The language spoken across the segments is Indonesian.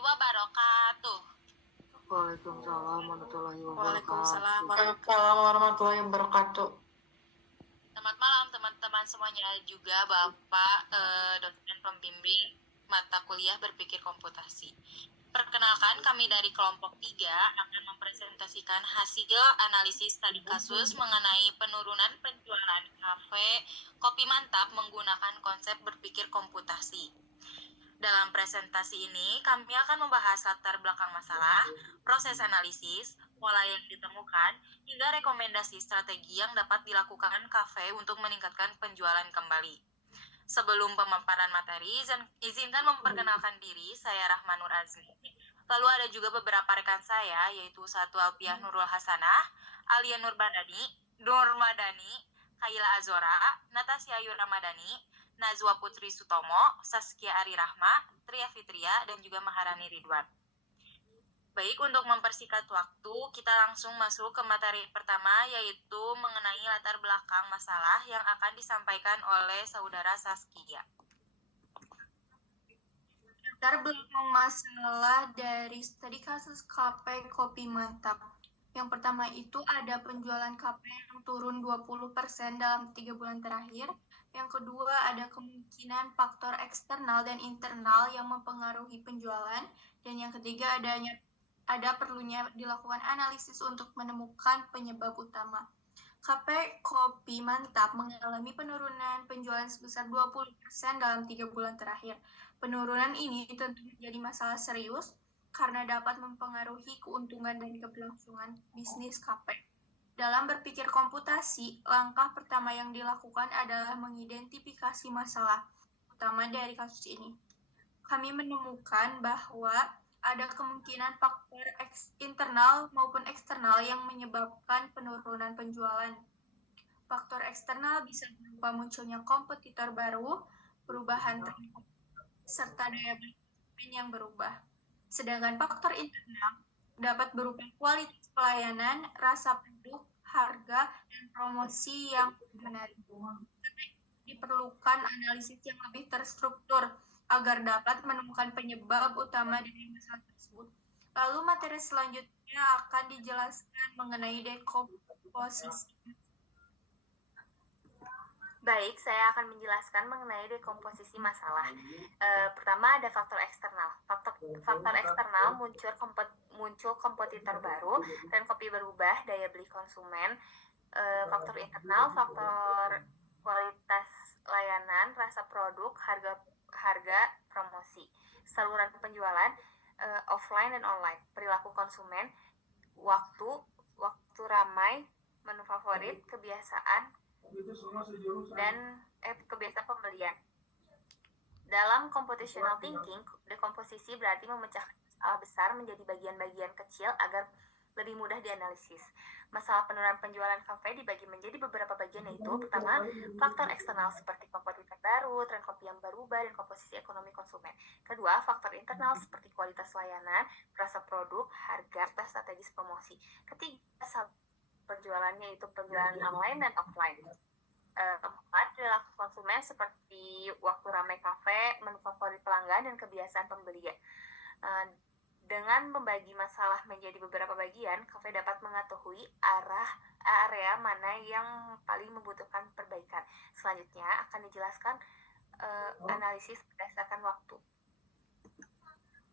wabarakatuh. Waalaikumsalam warahmatullahi Waalaikumsalam wabarakatuh. warahmatullahi wabarakatuh. Selamat malam teman-teman semuanya, juga Bapak dosen pembimbing mata kuliah berpikir komputasi. Perkenalkan, kami dari kelompok 3 akan mempresentasikan hasil analisis studi kasus mengenai penurunan penjualan kafe Kopi Mantap menggunakan konsep berpikir komputasi. Dalam presentasi ini, kami akan membahas latar belakang masalah, proses analisis, pola yang ditemukan, hingga rekomendasi strategi yang dapat dilakukan kafe untuk meningkatkan penjualan kembali. Sebelum pemaparan materi, izinkan memperkenalkan diri, saya Rahma Nur Azmi. Lalu ada juga beberapa rekan saya, yaitu Satu Alpiah Nurul Hasanah, Alia Nurmadani, Kaila Azora, Natasya Ayu Ramadhani, Nazwa Putri Sutomo, Saskia Ari Rahma, Tria Fitria, dan juga Maharani Ridwan. Baik, untuk mempersingkat waktu, kita langsung masuk ke materi pertama, yaitu mengenai latar belakang masalah yang akan disampaikan oleh saudara Saskia. Latar belakang masalah dari studi kasus kafe Kopi Mantap. Yang pertama itu ada penjualan kafe yang turun 20% dalam 3 bulan terakhir. Yang kedua ada kemungkinan faktor eksternal dan internal yang mempengaruhi penjualan. Dan yang ketiga ada perlunya dilakukan analisis untuk menemukan penyebab utama. Kafe Kopi Mantap mengalami penurunan penjualan sebesar 20% dalam 3 bulan terakhir. Penurunan ini tentu menjadi masalah serius karena dapat mempengaruhi keuntungan dan keberlangsungan bisnis kafe. Dalam berpikir komputasi, langkah pertama yang dilakukan adalah mengidentifikasi masalah utama dari kasus ini. Kami menemukan bahwa ada kemungkinan faktor internal maupun eksternal yang menyebabkan penurunan penjualan. Faktor eksternal bisa berupa munculnya kompetitor baru, perubahan tren, serta daya beli yang berubah. Sedangkan faktor internal dapat berupa kualitas pelayanan, rasa produk, harga, dan promosi yang menarik. Diperlukan analisis yang lebih terstruktur agar dapat menemukan penyebab utama dari masalah tersebut. Lalu materi selanjutnya akan dijelaskan mengenai dekomposisi. Baik, saya akan menjelaskan mengenai dekomposisi masalah. Pertama ada faktor eksternal. Faktor eksternal muncul kompetitor baru, tren kopi berubah, daya beli konsumen. Faktor internal, faktor kualitas layanan, rasa produk, harga, promosi, saluran penjualan, offline dan online, perilaku konsumen, waktu ramai, menu favorit, kebiasaan pembelian. Dalam computational thinking, dekomposisi berarti memecahkan masalah besar menjadi bagian-bagian kecil agar lebih mudah dianalisis. Masalah penurunan penjualan kafe dibagi menjadi beberapa bagian, yaitu pertama, faktor eksternal seperti kompetitor baru, tren kopi yang berubah, dan komposisi ekonomi konsumen. Kedua, faktor internal seperti kualitas layanan, rasa produk, harga, dan strategis promosi. Ketiga, penjualannya yaitu penjualan online dan offline. Keempat, perilaku konsumen seperti waktu ramai kafe, menu favorit pelanggan, dan kebiasaan pembelian. Dengan membagi masalah menjadi beberapa bagian, kafe dapat mengetahui area mana yang paling membutuhkan perbaikan. Selanjutnya akan dijelaskan analisis berdasarkan waktu.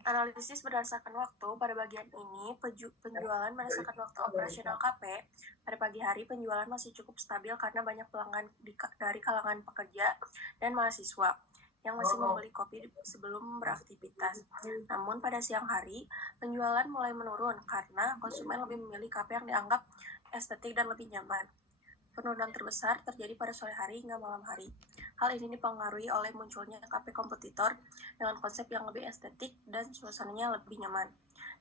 Analisis berdasarkan waktu, pada bagian ini, penjualan berdasarkan waktu operasional kafe. Pada pagi hari, penjualan masih cukup stabil karena banyak pelanggan dari kalangan pekerja dan mahasiswa yang masih membeli kopi sebelum beraktivitas. Namun pada siang hari, penjualan mulai menurun karena konsumen lebih memilih kafe yang dianggap estetik dan lebih nyaman. Penurunan terbesar terjadi pada sore hari hingga malam hari. Hal ini dipengaruhi oleh munculnya kafe kompetitor dengan konsep yang lebih estetik dan suasananya lebih nyaman.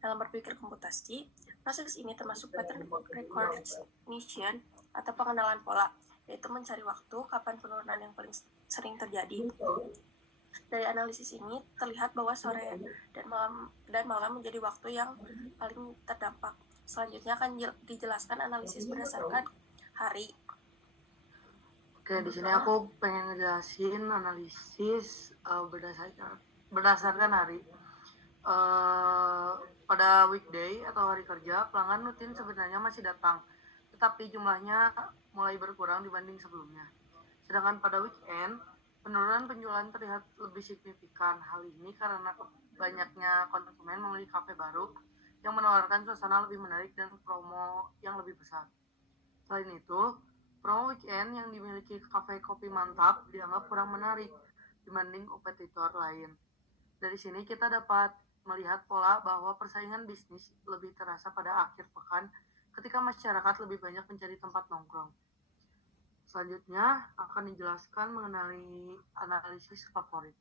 Dalam berpikir komputasi, proses ini termasuk pattern recognition atau pengenalan pola, yaitu mencari waktu kapan penurunan yang paling sering terjadi. Dari analisis ini terlihat bahwa sore dan malam menjadi waktu yang paling terdampak. Selanjutnya akan dijelaskan analisis berdasarkan hari. Oke, di sini aku pengen ngejelasin analisis berdasarkan hari. pada weekday atau hari kerja, pelanggan rutin sebenarnya masih datang, tetapi jumlahnya mulai berkurang dibanding sebelumnya. Sedangkan pada weekend, penurunan penjualan terlihat lebih signifikan. Hal ini karena banyaknya konsumen memilih kafe baru yang menawarkan suasana lebih menarik dan promo yang lebih besar. Selain itu, promo weekend yang dimiliki kafe kopi mantap dianggap kurang menarik dibanding kompetitor lain. Dari sini kita dapat melihat pola bahwa persaingan bisnis lebih terasa pada akhir pekan ketika masyarakat lebih banyak mencari tempat nongkrong. Selanjutnya akan dijelaskan mengenai analisis favorit.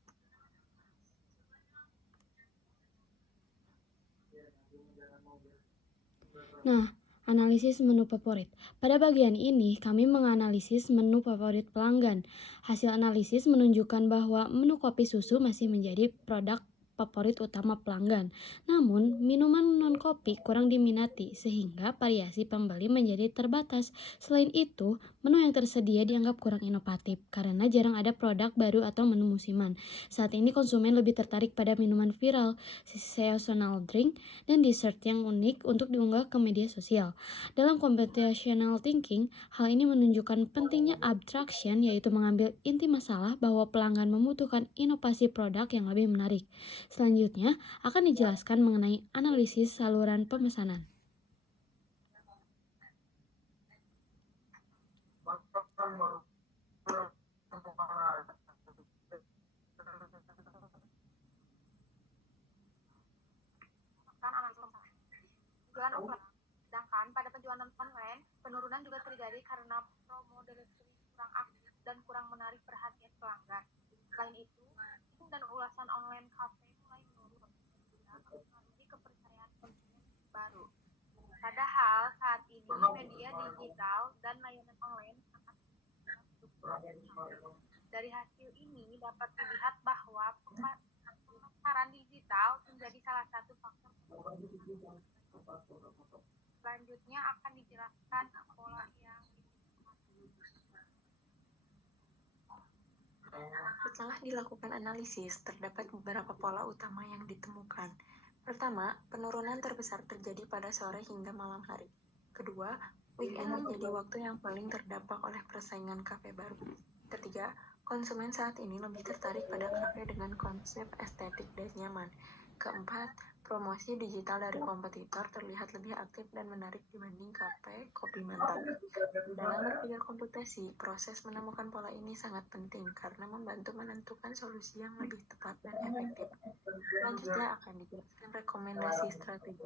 Nah, analisis menu favorit. Pada bagian ini, kami menganalisis menu favorit pelanggan. Hasil analisis menunjukkan bahwa menu kopi susu masih menjadi produk favorit utama pelanggan. Namun, minuman non-kopi kurang diminati sehingga variasi pembeli menjadi terbatas. Selain itu, menu yang tersedia dianggap kurang inovatif karena jarang ada produk baru atau menu musiman. Saat ini konsumen lebih tertarik pada minuman viral, seasonal drink, dan dessert yang unik untuk diunggah ke media sosial. Dalam computational thinking, hal ini menunjukkan pentingnya abstraction, yaitu mengambil inti masalah bahwa pelanggan membutuhkan inovasi produk yang lebih menarik. Selanjutnya akan dijelaskan mengenai analisis saluran pemesanan. Sedangkan pada penjualan online, penurunan juga terjadi karena promo delivery kurang aktif dan kurang menarik perhatian pelanggan. Selain itu, dan ulasan online cafe mulai menurun dan mempengaruhi kepercayaan konsumen baru. Padahal saat ini media digital dan layanan online sangat dari hasil ini dapat dilihat bahwa pemasaran digital menjadi salah satu faktor. Selanjutnya akan dijelaskan pola yang Setelah dilakukan analisis, terdapat beberapa pola utama yang ditemukan. Pertama, penurunan terbesar terjadi pada sore hingga malam hari. Kedua, weekend menjadi waktu yang paling terdampak oleh persaingan kafe baru. Ketiga, konsumen saat ini lebih tertarik pada kafe dengan konsep estetik dan nyaman. Keempat, promosi digital dari kompetitor terlihat lebih aktif dan menarik dibanding kafe kopi mantap. Dalam berpikir komputasi, proses menemukan pola ini sangat penting karena membantu menentukan solusi yang lebih tepat dan efektif. Selanjutnya akan dijelaskan rekomendasi strategi.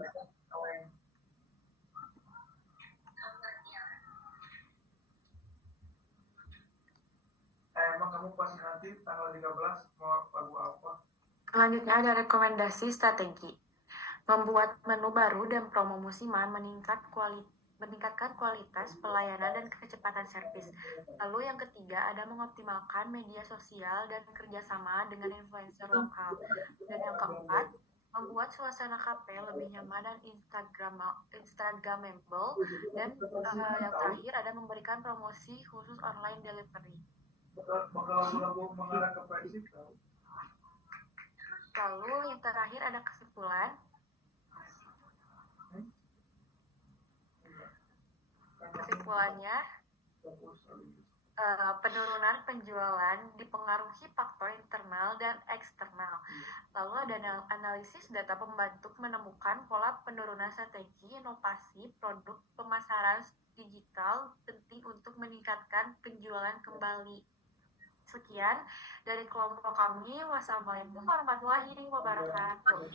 Emang kamu pas nanti tanggal 13 mau lagu apa? Selanjutnya ada rekomendasi strategi. Membuat menu baru dan promo musiman meningkatkan kualitas pelayanan dan kecepatan servis. Lalu yang ketiga ada mengoptimalkan media sosial dan kerjasama dengan influencer lokal. Dan yang keempat, membuat suasana kafe lebih nyaman dan Instagramable. Dan yang terakhir ada memberikan promosi khusus online delivery. Bakal lagu mengarah ke Persib. Lalu yang terakhir ada kesimpulan. Kesimpulannya, penurunan penjualan dipengaruhi faktor internal dan eksternal. Lalu ada analisis data pembantu menemukan pola penurunan strategi, inovasi, produk, pemasaran digital penting untuk meningkatkan penjualan kembali. Sekian dari kelompok kami. Wassalamualaikum warahmatullahi wabarakatuh.